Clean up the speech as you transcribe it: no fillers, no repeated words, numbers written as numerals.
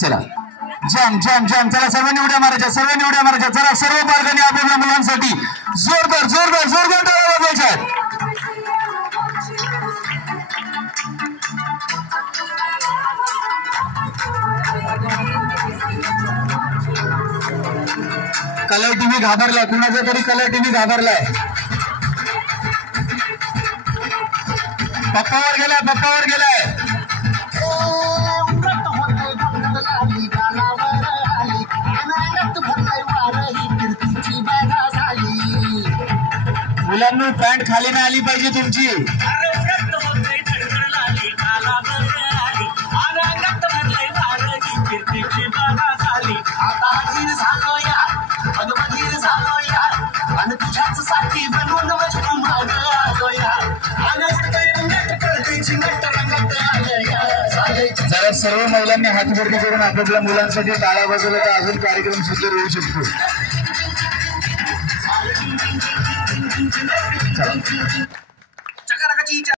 चला जम जम जम, चला सर्वांनी उड्या मारायच्या, सर्वांनी उड्या मारायच्या. चला सर्व पालकांनी आपल्या मुलांसाठी जोरदार जोरदार जोरदार टाळ्या वाजवायच्या. कलर टीव्ही घाबरलाय, कुणाचा तरी कलर टीव्ही घाबरलाय. पप्पावर गेलाय, पप्पावर गेलाय. मुलांनी पॅन्ट खाली नाही आली पाहिजे तुमची. जरा सर्व महिलांनी हातवरती करून आपापल्या मुलांसाठी टाळ्या वाजवल्या तर अजून कार्यक्रम सुंदर होऊ शकतो. चला